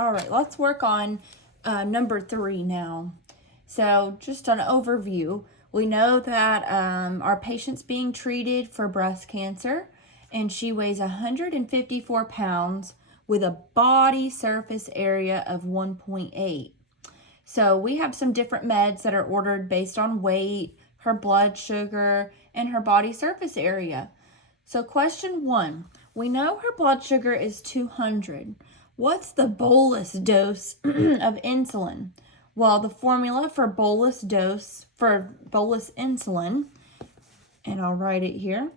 All right, let's work on number 3 now. So just an overview, we know that our patient's being treated for breast cancer, and she weighs 154 pounds with a body surface area of 1.8. So we have some different meds that are ordered based on weight, her blood sugar, and her body surface area. So question 1, we know her blood sugar is 200. What's the bolus dose of insulin? Well, the formula for bolus insulin, and I'll write it here,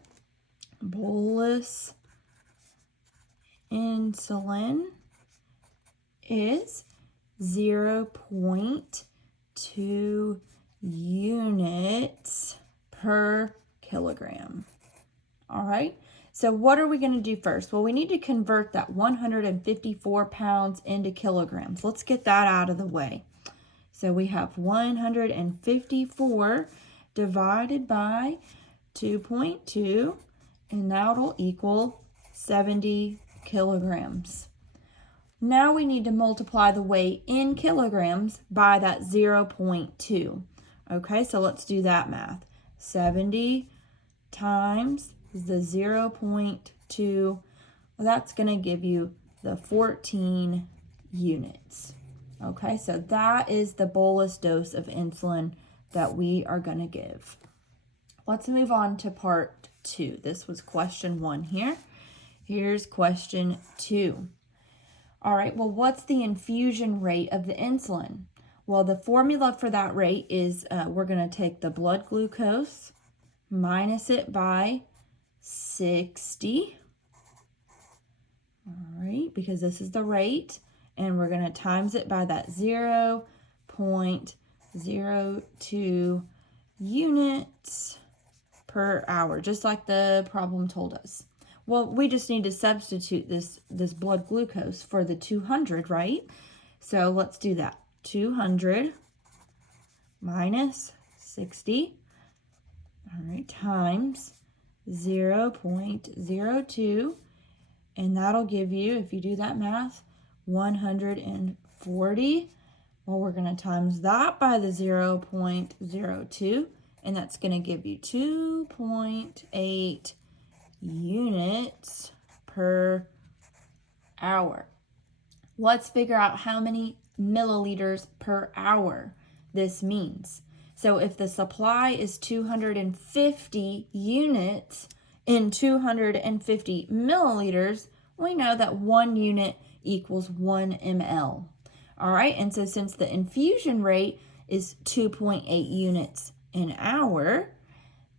bolus insulin is 0.2 units per kilogram. All right, so what are we going to do first? Well, we need to convert that 154 pounds into kilograms. Let's get that out of the way. So we have 154 divided by 2.2, and that'll equal 70 kilograms. Now we need to multiply the weight in kilograms by that 0.2. Okay, so let's do that math. 70 times the 0.2, well, that's going to give you the 14 units. Okay, so that is the bolus dose of insulin that we are going to give. Let's move on to part 2. This was question 1 here. Here's question 2. All right, well, what's the infusion rate of the insulin? Well, the formula for that rate is we're going to take the blood glucose, minus it by 60. All right, because this is the rate, and we're going to times it by that 0.02 units per hour, just like the problem told us. Well, we just need to substitute this blood glucose for the 200, right? So let's do that. 200 minus 60, all right, times 0.02, and that'll give you, if you do that math, 140. Well, we're going to times that by the 0.02, and that's going to give you 2.8 units per hour. Let's figure out how many milliliters per hour this means. So if the supply is 250 units in 250 milliliters, we know that 1 unit equals 1 ml. All right, and so since the infusion rate is 2.8 units an hour,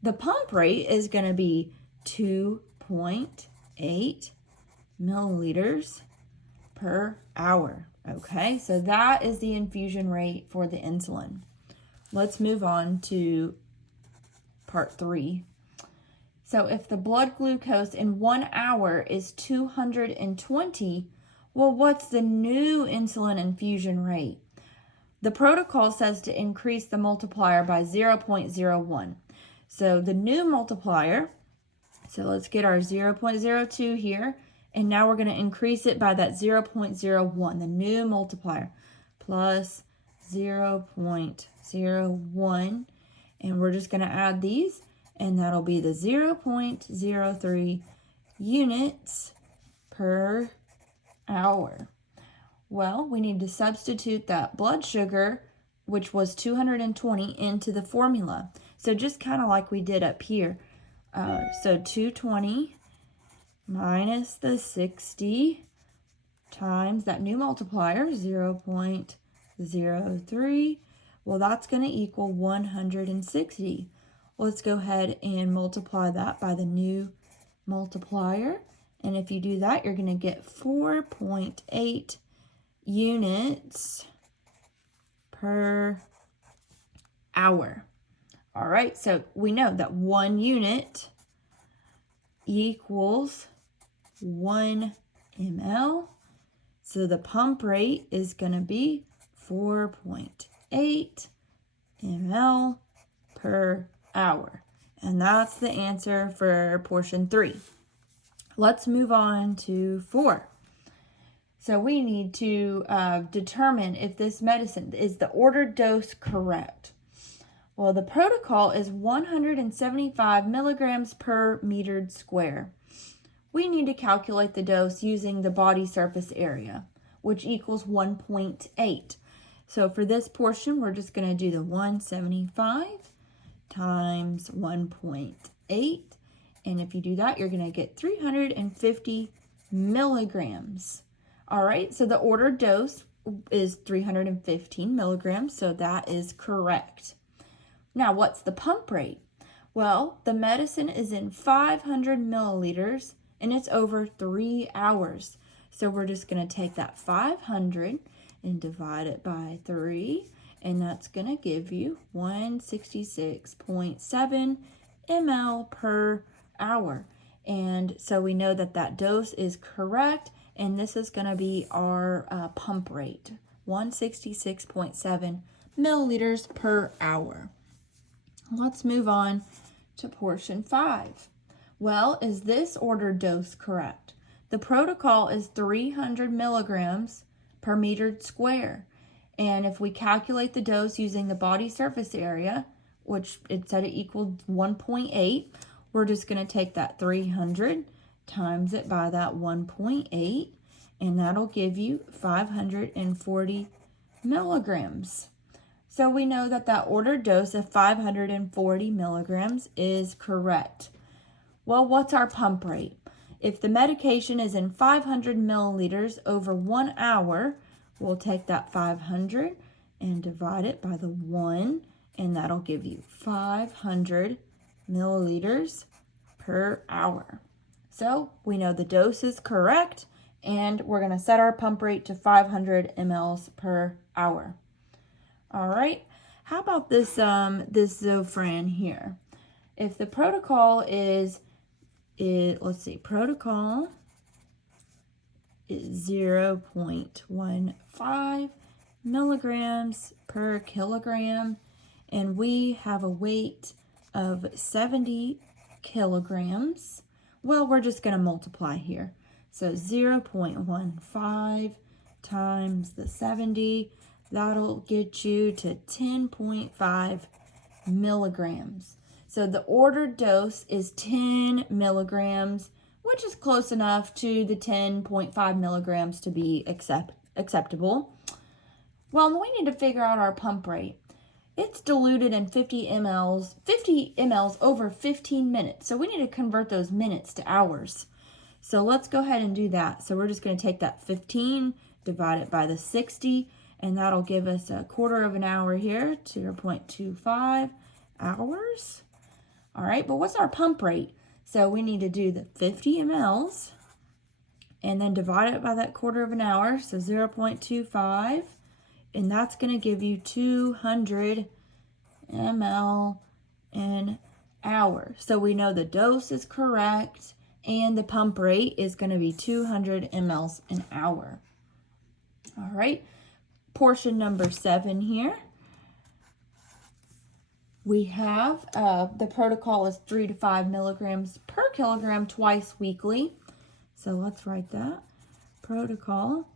the pump rate is going to be 2.8 milliliters per hour. Okay, so that is the infusion rate for the insulin. Let's move on to part 3. So if the blood glucose in 1 hour is 220, well, what's the new insulin infusion rate? The protocol says to increase the multiplier by 0.01. So the new multiplier, so let's get our 0.02 here, and now we're going to increase it by that 0.01, the new multiplier, plus 0.01, and we're just going to add these, and that'll be the 0.03 units per hour. Well, we need to substitute that blood sugar, which was 220, into the formula. So just kind of like we did up here. So 220 minus the 60 times that new multiplier, 0.03. Well, that's going to equal 160. Let's go ahead and multiply that by the new multiplier. And if you do that, you're going to get 4.8 units per hour. All right, so we know that 1 unit equals 1 ml. So the pump rate is going to be 4.8 ml per hour. And that's the answer for portion 3. Let's move on to 4. So we need to determine if this medicine, is the ordered dose correct? Well, the protocol is 175 milligrams per metered square. We need to calculate the dose using the body surface area, which equals 1.8. So for this portion, we're just going to do the 175 times 1.8. And if you do that, you're going to get 350 milligrams. All right, so the ordered dose is 315 milligrams, so that is correct. Now, what's the pump rate? Well, the medicine is in 500 milliliters, and it's over 3 hours. So we're just going to take that 500 and divide it by 3, and that's going to give you 166.7 ml per hour. And so we know that that dose is correct, and this is going to be our pump rate, 166.7 milliliters per hour. Let's move on to portion 5. Well, is this ordered dose correct? The protocol is 300 milligrams per metered square. And if we calculate the dose using the body surface area, which it said it equaled 1.8, we're just going to take that 300 times it by that 1.8, and that'll give you 540 milligrams. So we know that that ordered dose of 540 milligrams is correct. Well, what's our pump rate? If the medication is in 500 milliliters over 1 hour, we'll take that 500 and divide it by the 1, and that'll give you 500 milliliters per hour. So we know the dose is correct, and we're going to set our pump rate to 500 mLs per hour. All right, how about this Zofran here? If the protocol is, protocol is 0.15 milligrams per kilogram, and we have a weight of 70 kilograms. Well, we're just going to multiply here. So 0.15 times the 70, that'll get you to 10.5 milligrams. So the ordered dose is 10 milligrams, which is close enough to the 10.5 milligrams to be acceptable. Well, we need to figure out our pump rate. It's diluted in 50 mLs over 15 minutes. So we need to convert those minutes to hours. So let's go ahead and do that. So we're just going to take that 15, divide it by the 60, and that'll give us a quarter of an hour here, 0.25 hours. All right, but what's our pump rate? So we need to do the 50 mLs and then divide it by that quarter of an hour, so 0.25. And that's going to give you 200 ml an hour. So we know the dose is correct, and the pump rate is going to be 200 mLs an hour. All right, portion number 7 here. We have the protocol is 3 to 5 milligrams per kilogram twice weekly. So let's write that. Protocol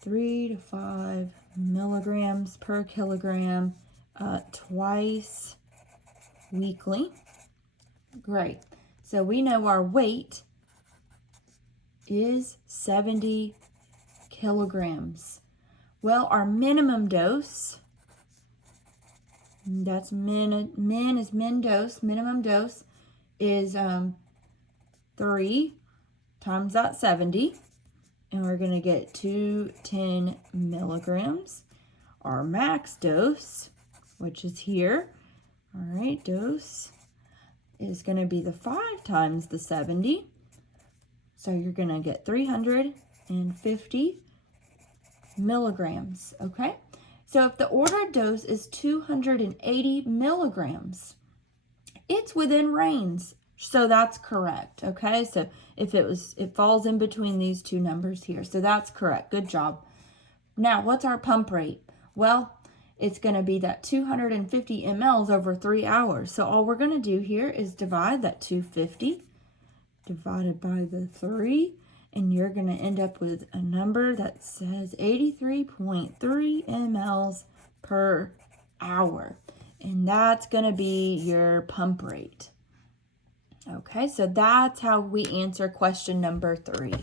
3 to 5 milligrams per kilogram twice weekly. Great. So we know our weight is 70 kilograms. Well, our minimum dose, that's minimum dose is 3 times that 70. And we're going to get 210 milligrams. Our max dose, which is here, all right, dose is going to be the 5 times the 70. So you're going to get 350 milligrams, okay? So if the ordered dose is 280 milligrams, it's within range. So that's correct, okay? So if it falls in between these two numbers here. So that's correct. Good job. Now, what's our pump rate? Well, it's going to be that 250 mLs over 3 hours. So all we're going to do here is divide that 250 divided by the 3, and you're going to end up with a number that says 83.3 mLs per hour. And that's going to be your pump rate. Okay, so that's how we answer question number 3.